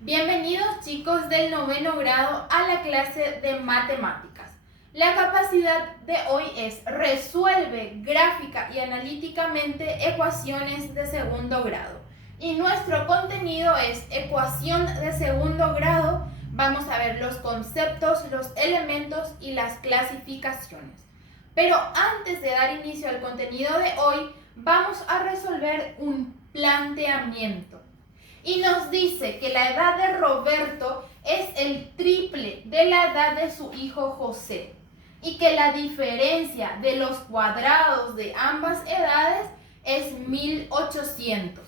Bienvenidos chicos del noveno grado a la clase de matemáticas. La capacidad de hoy es resuelve gráfica y analíticamente ecuaciones de segundo grado. Y nuestro contenido es ecuación de segundo grado. Vamos a ver los conceptos, los elementos y las clasificaciones. Pero antes de dar inicio al contenido de hoy, vamos a resolver un planteamiento. Y nos dice que la edad de Roberto es el triple de la edad de su hijo José y que la diferencia de los cuadrados de ambas edades es 1800.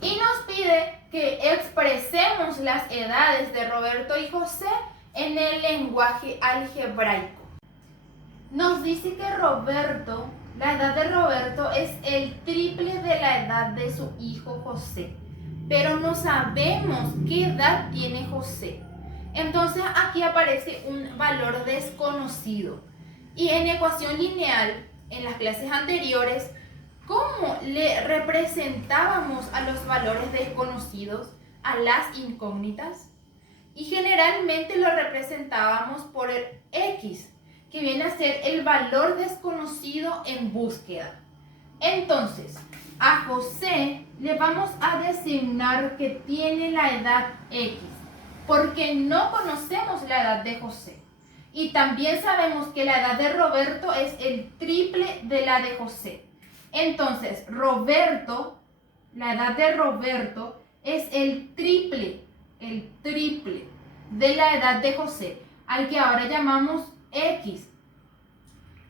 Y nos pide que expresemos las edades de Roberto y José en el lenguaje algebraico. Nos dice que la edad de Roberto es el triple de la edad de su hijo José, pero no sabemos qué edad tiene José. Entonces aquí aparece un valor desconocido. Y en ecuación lineal, en las clases anteriores, ¿cómo le representábamos a los valores desconocidos, a las incógnitas? Y generalmente lo representábamos por el X, que viene a ser el valor desconocido en búsqueda. Entonces, a José le vamos a designar que tiene la edad X, porque no conocemos la edad de José. Y también sabemos que la edad de Roberto es el triple de la de José. Entonces, la edad de Roberto es el triple de la edad de José, al que ahora llamamos X.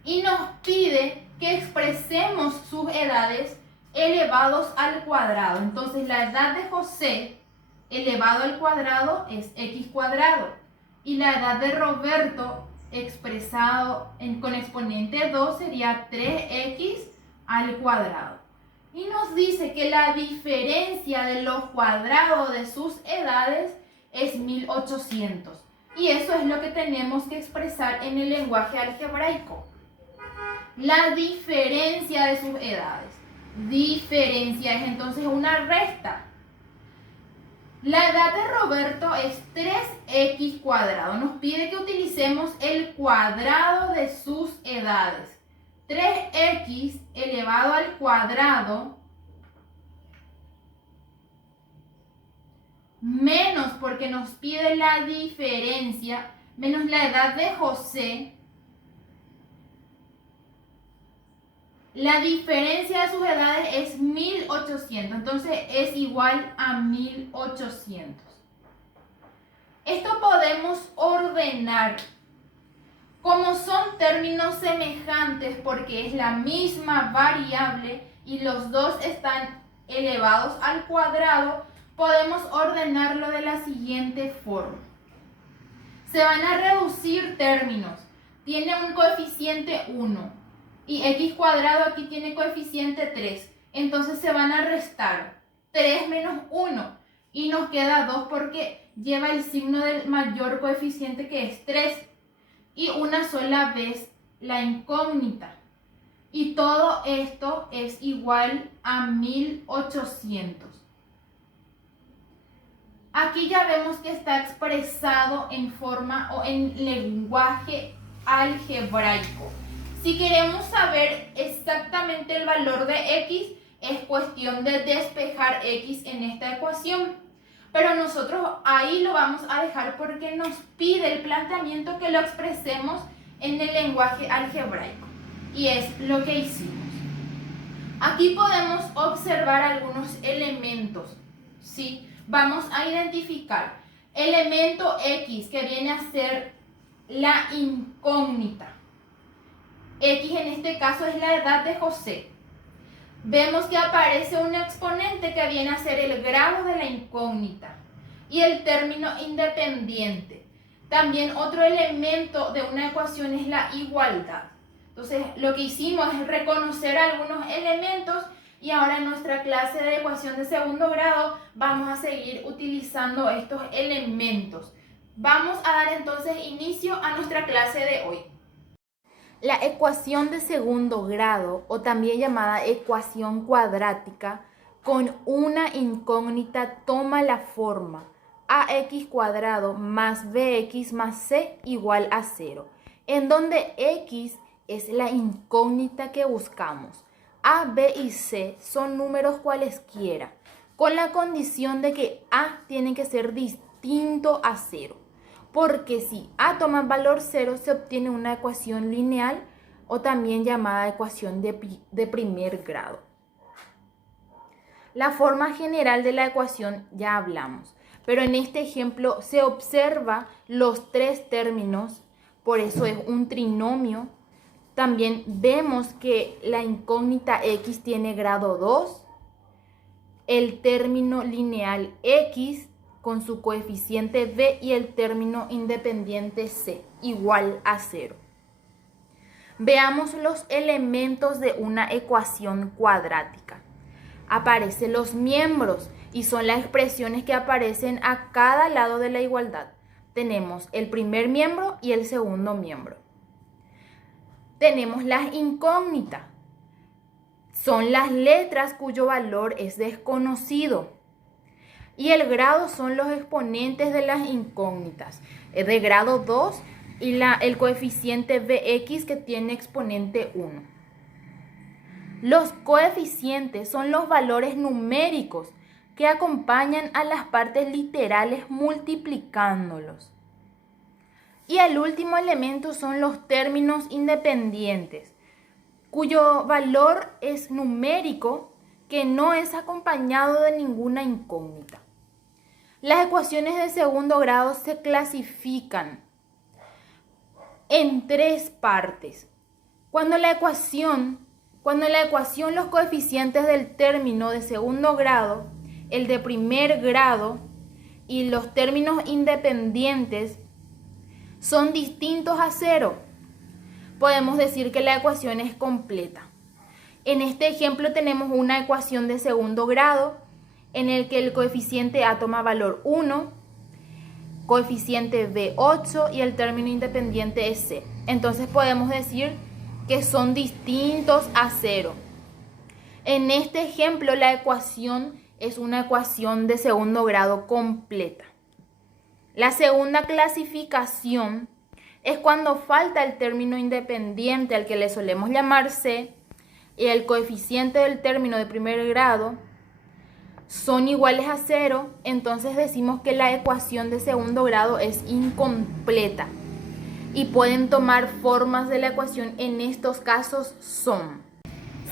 Y nos pide que expresemos sus edades elevados al cuadrado. Entonces la edad de José elevado al cuadrado es X cuadrado. Y la edad de Roberto expresado con exponente 2 sería 3X al cuadrado. Y nos dice que la diferencia de los cuadrados de sus edades es 1800. Y eso es lo que tenemos que expresar en el lenguaje algebraico. La diferencia de sus edades. Diferencia es entonces una resta. La edad de Roberto es 3x cuadrado. Nos pide que utilicemos el cuadrado de sus edades. 3x elevado al cuadrado menos, porque nos pide la diferencia, menos la edad de José. La diferencia de sus edades es 1800, entonces es igual a 1800. Esto podemos ordenar. Como son términos semejantes porque es la misma variable y los dos están elevados al cuadrado, podemos ordenarlo de la siguiente forma. Se van a reducir términos. Tiene un coeficiente 1. Y x cuadrado aquí tiene coeficiente 3. Entonces se van a restar 3 menos 1. Y nos queda 2 porque lleva el signo del mayor coeficiente que es 3. Y una sola vez la incógnita. Y todo esto es igual a 1800. Aquí ya vemos que está expresado en forma o en lenguaje algebraico. Si queremos saber exactamente el valor de X, es cuestión de despejar X en esta ecuación. Pero nosotros ahí lo vamos a dejar porque nos pide el planteamiento que lo expresemos en el lenguaje algebraico. Y es lo que hicimos. Aquí podemos observar algunos elementos, ¿sí? Vamos a identificar elemento X, que viene a ser la incógnita. X en este caso es la edad de José. Vemos que aparece un exponente que viene a ser el grado de la incógnita y el término independiente. También otro elemento de una ecuación es la igualdad. Entonces lo que hicimos es reconocer algunos elementos y ahora en nuestra clase de ecuación de segundo grado vamos a seguir utilizando estos elementos. Vamos a dar entonces inicio a nuestra clase de hoy. La ecuación de segundo grado, o también llamada ecuación cuadrática, con una incógnita toma la forma ax cuadrado más bx más c igual a 0, en donde x es la incógnita que buscamos. A, b y c son números cualesquiera, con la condición de que a tiene que ser distinto a 0, porque si a toma valor 0 se obtiene una ecuación lineal o también llamada ecuación de primer grado. La forma general de la ecuación ya hablamos, pero en este ejemplo se observa los tres términos, por eso es un trinomio. También vemos que la incógnita x tiene grado 2, el término lineal x con su coeficiente b y el término independiente c igual a 0. Veamos los elementos de una ecuación cuadrática. Aparecen los miembros y son las expresiones que aparecen a cada lado de la igualdad. Tenemos el primer miembro y el segundo miembro. Tenemos las incógnitas. Son las letras cuyo valor es desconocido. Y el grado son los exponentes de las incógnitas. Es de grado 2 y el coeficiente bx que tiene exponente 1. Los coeficientes son los valores numéricos que acompañan a las partes literales multiplicándolos. Y el último elemento son los términos independientes, cuyo valor es numérico que no es acompañado de ninguna incógnita. Las ecuaciones de segundo grado se clasifican en tres partes. Cuando la ecuación los coeficientes del término de segundo grado, el de primer grado y los términos independientes son distintos a 0, podemos decir que la ecuación es completa. En este ejemplo tenemos una ecuación de segundo grado en el que el coeficiente a toma valor 1, coeficiente b 8 y el término independiente es c. Entonces podemos decir que son distintos a 0. En este ejemplo la ecuación es una ecuación de segundo grado completa. La segunda clasificación es cuando falta el término independiente al que le solemos llamar c y el coeficiente del término de primer grado son iguales a 0, entonces decimos que la ecuación de segundo grado es incompleta. Y pueden tomar formas de la ecuación en estos casos son: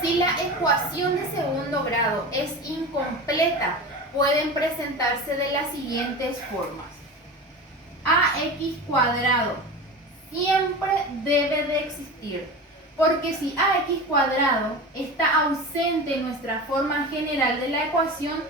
si la ecuación de segundo grado es incompleta, pueden presentarse de las siguientes formas. Ax cuadrado siempre debe de existir, porque si ax cuadrado está ausente en nuestra forma general de la ecuación,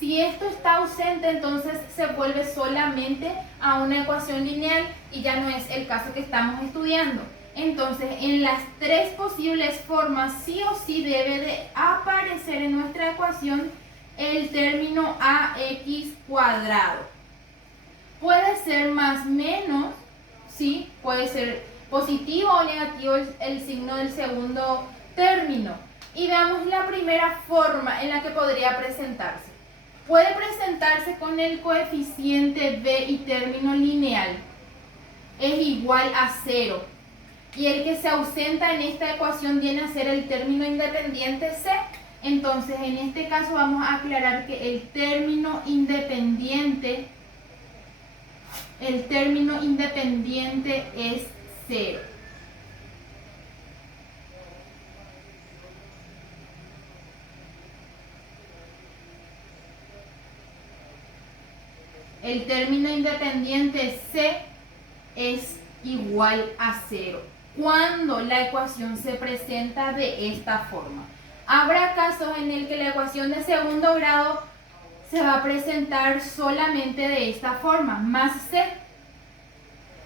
si esto está ausente, entonces se vuelve solamente a una ecuación lineal y ya no es el caso que estamos estudiando. Entonces, en las tres posibles formas, sí o sí debe de aparecer en nuestra ecuación el término ax cuadrado. Puede ser más menos, ¿sí? Puede ser positivo o negativo el signo del segundo término. Y veamos la primera forma en la que podría presentarse. Puede presentarse con el coeficiente b y término lineal es igual a 0. Y el que se ausenta en esta ecuación viene a ser el término independiente c. Entonces, en este caso vamos a aclarar que el término independiente es 0. El término independiente c es igual a 0 cuando la ecuación se presenta de esta forma. Habrá casos en el que la ecuación de segundo grado se va a presentar solamente de esta forma, más c.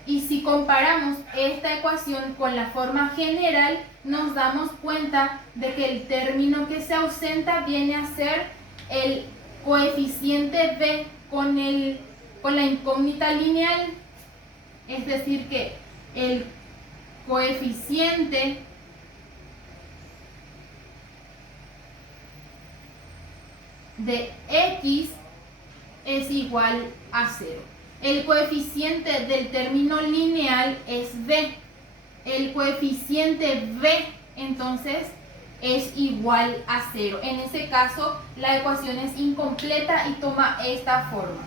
Y si comparamos esta ecuación con la forma general, nos damos cuenta de que el término que se ausenta viene a ser el coeficiente b con la incógnita lineal, es decir que el coeficiente de x es igual a 0. El coeficiente del término lineal es b. El coeficiente b, entonces, es igual a 0. En ese caso, la ecuación es incompleta y toma esta forma.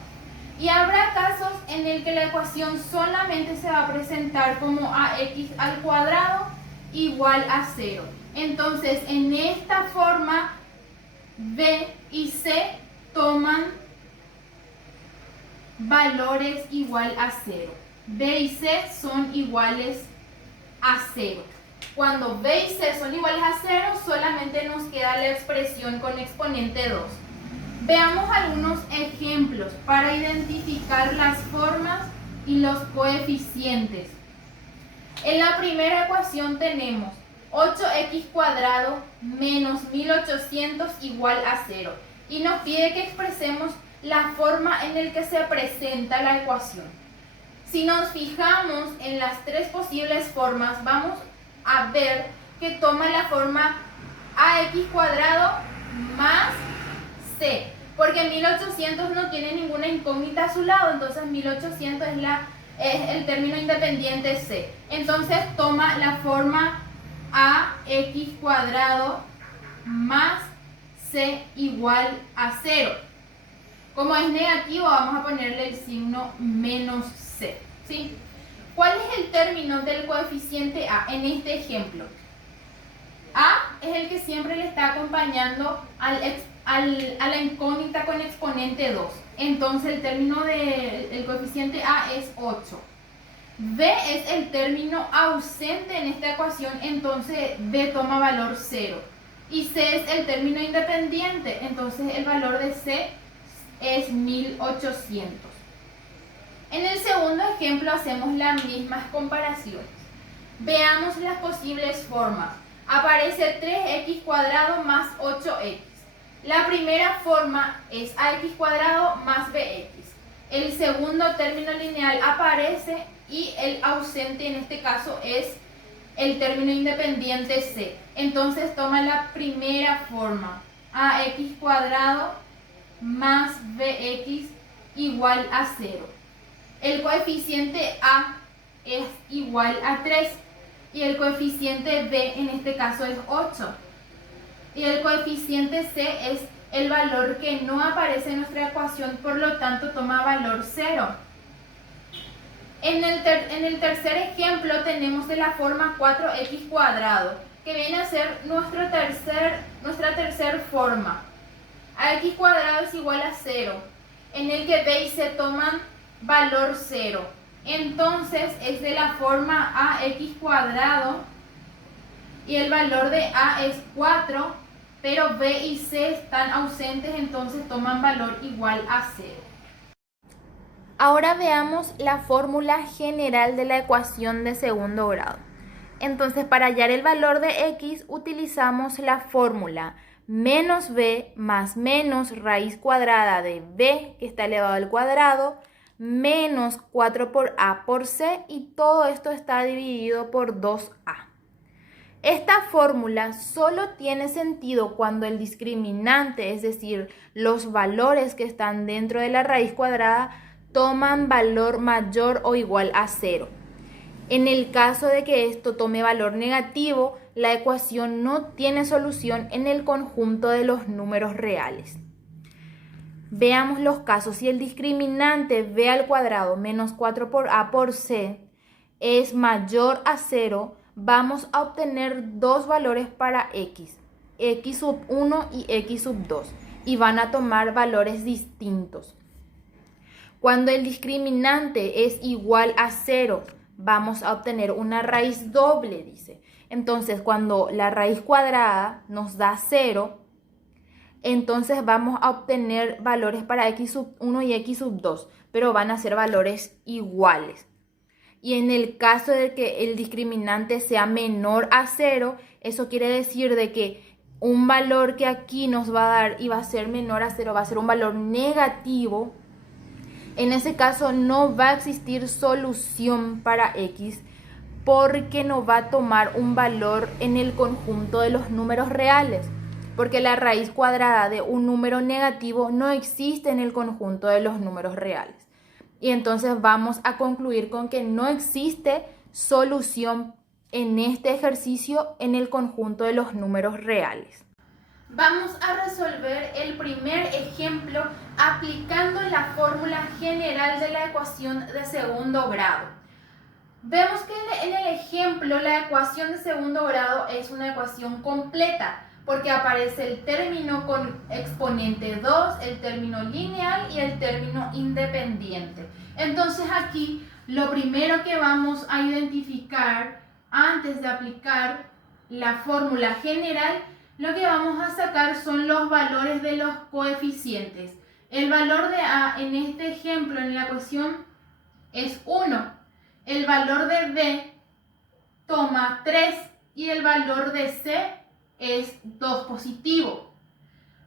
Y habrá casos en el que la ecuación solamente se va a presentar como ax al cuadrado igual a 0. Entonces, en esta forma, b y c toman valores igual a 0. B y C son iguales a 0. Cuando B y C son iguales a 0, solamente nos queda la expresión con exponente 2. Veamos algunos ejemplos para identificar las formas y los coeficientes. En la primera ecuación tenemos 8x cuadrado menos 1800 igual a 0. Y nos pide que expresemos la forma en la que se presenta la ecuación. Si nos fijamos en las tres posibles formas, vamos a ver que toma la forma ax cuadrado más c, porque 1800 no tiene ninguna incógnita a su lado, entonces 1800 es el término independiente c. Entonces toma la forma ax cuadrado más c igual a 0. Como es negativo, vamos a ponerle el signo menos c, ¿sí? ¿Cuál es el término del coeficiente a en este ejemplo? A es el que siempre le está acompañando a la incógnita con exponente 2. Entonces el término del coeficiente a es 8. B es el término ausente en esta ecuación, entonces B toma valor 0. Y C es el término independiente, entonces el valor de C es 1800. En el segundo ejemplo hacemos las mismas comparaciones. Veamos las posibles formas. Aparece 3x cuadrado más 8x. La primera forma es ax cuadrado más bx. El segundo término lineal aparece y el ausente en este caso es el término independiente c. Entonces toma la primera forma, ax cuadrado más bx igual a 0. El coeficiente a es igual a 3 y el coeficiente b en este caso es 8. Y el coeficiente c es el valor que no aparece en nuestra ecuación, por lo tanto toma valor 0. En el tercer ejemplo tenemos de la forma 4x cuadrado, que viene a ser nuestra tercera forma. Ax cuadrado es igual a 0, en el que b y c toman valor 0. Entonces es de la forma ax cuadrado y el valor de a es 4, pero b y c están ausentes, entonces toman valor igual a 0. Ahora veamos la fórmula general de la ecuación de segundo grado. Entonces, para hallar el valor de x utilizamos la fórmula menos b más menos raíz cuadrada de b, que está elevado al cuadrado, menos 4 por a por c, y todo esto está dividido por 2a. Esta fórmula solo tiene sentido cuando el discriminante, es decir, los valores que están dentro de la raíz cuadrada, toman valor mayor o igual a 0. En el caso de que esto tome valor negativo, la ecuación no tiene solución en el conjunto de los números reales. Veamos los casos. Si el discriminante b al cuadrado menos 4 por a por c es mayor a 0, vamos a obtener dos valores para x sub 1 y x sub 2, y van a tomar valores distintos. Cuando el discriminante es igual a 0, vamos a obtener una raíz doble, dice. Entonces, cuando la raíz cuadrada nos da 0, entonces vamos a obtener valores para x sub 1 y x sub 2, pero van a ser valores iguales. Y en el caso de que el discriminante sea menor a 0, eso quiere decir de que un valor que aquí nos va a dar y va a ser menor a 0 va a ser un valor negativo. En ese caso no va a existir solución para x, porque no va a tomar un valor en el conjunto de los números reales. porque la raíz cuadrada de un número negativo no existe en el conjunto de los números reales. Y entonces vamos a concluir con que no existe solución en este ejercicio en el conjunto de los números reales. Vamos a resolver el primer ejemplo aplicando la fórmula general de la ecuación de segundo grado. Vemos que en el ejemplo la ecuación de segundo grado es una ecuación completa porque aparece el término con exponente 2, el término lineal y el término independiente. Entonces aquí lo primero que vamos a identificar antes de aplicar la fórmula general, lo que vamos a sacar son los valores de los coeficientes. El valor de A en este ejemplo, en la ecuación, es 1. El valor de B toma 3 y el valor de C es 2 positivo.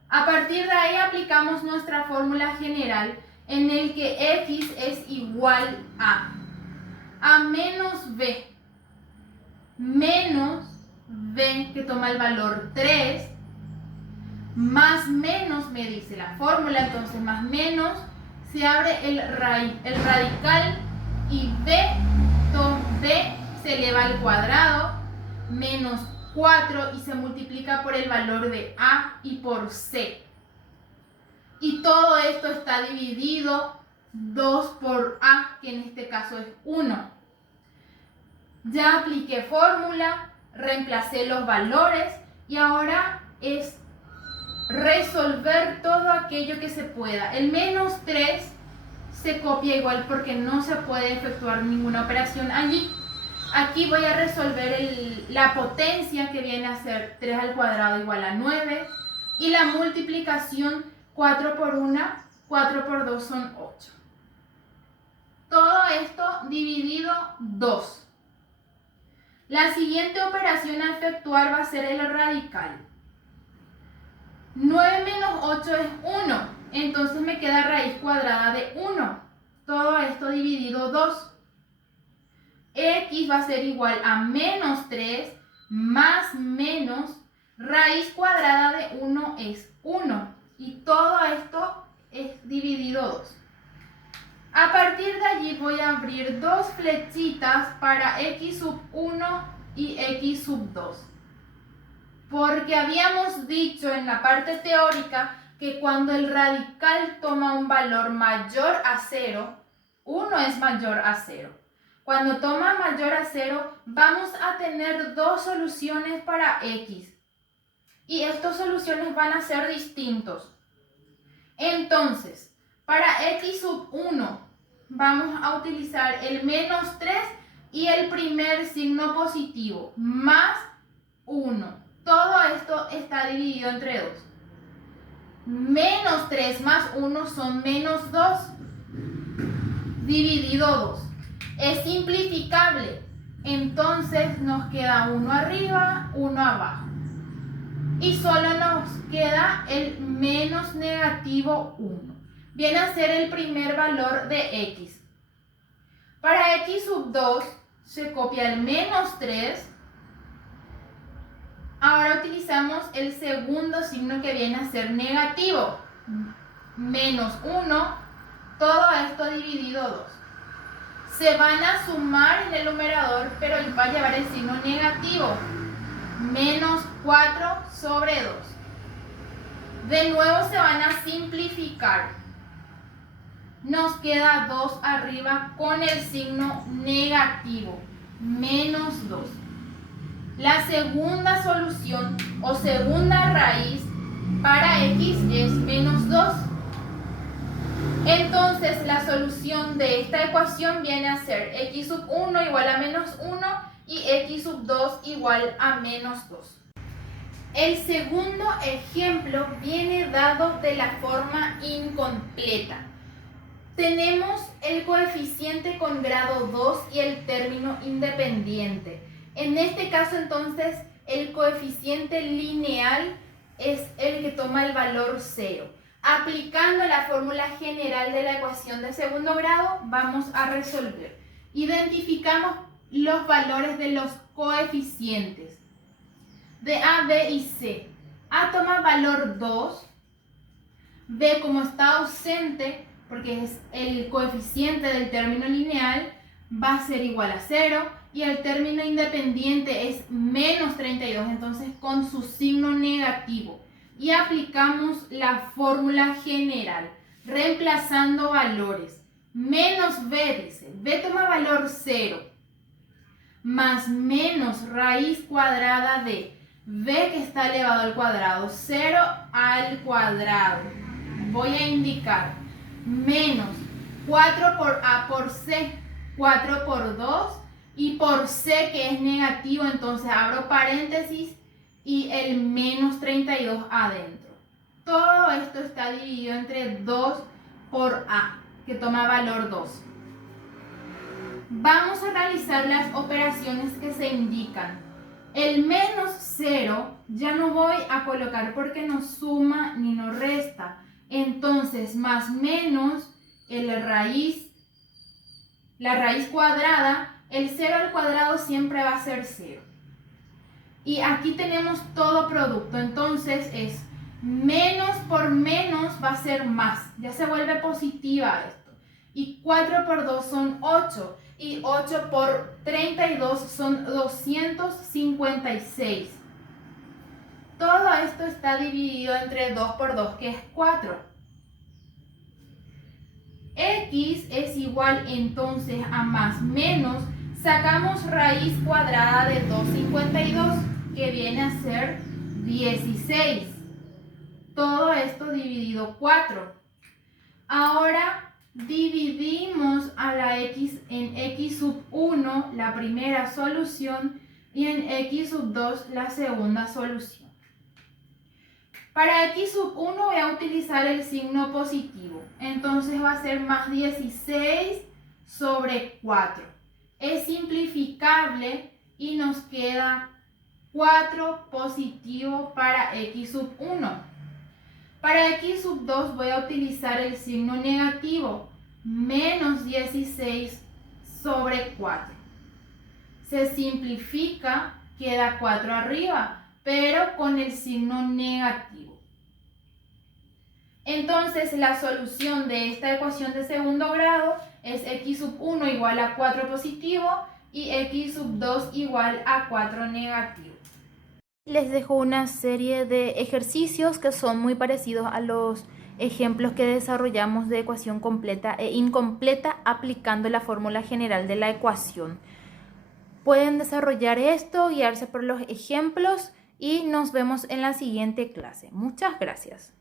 A partir de ahí aplicamos nuestra fórmula general en el que X es igual a menos B que toma el valor 3 más menos me dice la fórmula, entonces más menos se abre el radical y B se eleva al cuadrado menos 4 y se multiplica por el valor de A y por C. Y todo esto está dividido 2 por A, que en este caso es 1. Ya apliqué fórmula, reemplacé los valores y ahora es resolver todo aquello que se pueda. El menos 3 se copia igual porque no se puede efectuar ninguna operación allí. Aquí voy a resolver la potencia que viene a ser 3 al cuadrado igual a 9 y la multiplicación 4 por 1, 4 por 2 son 8. Todo esto dividido 2. La siguiente operación a efectuar va a ser el radical. 9 menos 8 es 1, entonces me queda raíz cuadrada de 1. Todo esto dividido 2. X va a ser igual a menos 3 más menos raíz cuadrada de 1 es 1. Y todo esto es dividido 2. A partir de allí voy a abrir dos flechitas para x sub 1 y x sub 2. Porque habíamos dicho en la parte teórica que cuando el radical toma un valor mayor a 0, 1 es mayor a 0. Cuando toma mayor a 0, vamos a tener dos soluciones para x. Y estas soluciones van a ser distintos. Entonces, para x sub 1, vamos a utilizar el menos 3 y el primer signo positivo, más 1. Todo esto está dividido entre 2. Menos 3 más 1 son menos 2, dividido 2. Es simplificable, entonces nos queda 1 arriba, 1 abajo. Y solo nos queda el menos negativo 1. Viene a ser el primer valor de x. Para x sub 2 se copia el menos 3. Ahora utilizamos el segundo signo que viene a ser negativo. Menos 1, todo esto dividido 2. Se van a sumar en el numerador, pero va a llevar el signo negativo. Menos 4 sobre 2. De nuevo se van a simplificar. Nos queda 2 arriba con el signo negativo. Menos 2. La segunda solución o segunda raíz para x es menos 2. Entonces la solución de esta ecuación viene a ser x sub 1 igual a menos 1 y x sub 2 igual a menos 2. El segundo ejemplo viene dado de la forma incompleta. Tenemos el coeficiente con grado 2 y el término independiente. En este caso entonces el coeficiente lineal es el que toma el valor 0. Aplicando la fórmula general de la ecuación de segundo grado vamos a resolver. Identificamos los valores de los coeficientes de A, B y C. A toma valor 2, B como está ausente, porque es el coeficiente del término lineal, va a ser igual a 0 y el término independiente es menos 32, entonces con su signo negativo. Y aplicamos la fórmula general, reemplazando valores. Menos B dice, B toma valor 0, más menos raíz cuadrada de B que está elevado al cuadrado, 0 al cuadrado. Voy a indicar menos 4 por A por C, 4 por 2 y por C que es negativo, entonces abro paréntesis y el menos 32 adentro. Todo esto está dividido entre 2 por A, que toma valor 2. Vamos a realizar las operaciones que se indican. El menos 0 ya no voy a colocar porque no suma ni no resta. Entonces, más menos la raíz cuadrada, el 0 al cuadrado siempre va a ser 0. Y aquí tenemos todo producto, entonces es menos por menos va a ser más. Ya se vuelve positiva esto. Y 4 por 2 son 8. Y 8 por 32 son 256. Todo esto está dividido entre 2 por 2, que es 4. X es igual entonces a más menos, sacamos raíz cuadrada de 252, que viene a ser 16. Todo esto dividido 4. Ahora dividimos a la x en x sub 1, la primera solución, y en x sub 2, la segunda solución. Para x sub 1 voy a utilizar el signo positivo, entonces va a ser más 16 sobre 4. Es simplificable y nos queda 4 positivo para x sub 1. Para x sub 2 voy a utilizar el signo negativo, menos 16 sobre 4. Se simplifica, queda 4 arriba, pero con el signo negativo. Entonces la solución de esta ecuación de segundo grado es x sub 1 igual a 4 positivo y x sub 2 igual a 4 negativo. Les dejo una serie de ejercicios que son muy parecidos a los ejemplos que desarrollamos de ecuación completa e incompleta aplicando la fórmula general de la ecuación. Pueden desarrollar esto, guiarse por los ejemplos y nos vemos en la siguiente clase. Muchas gracias.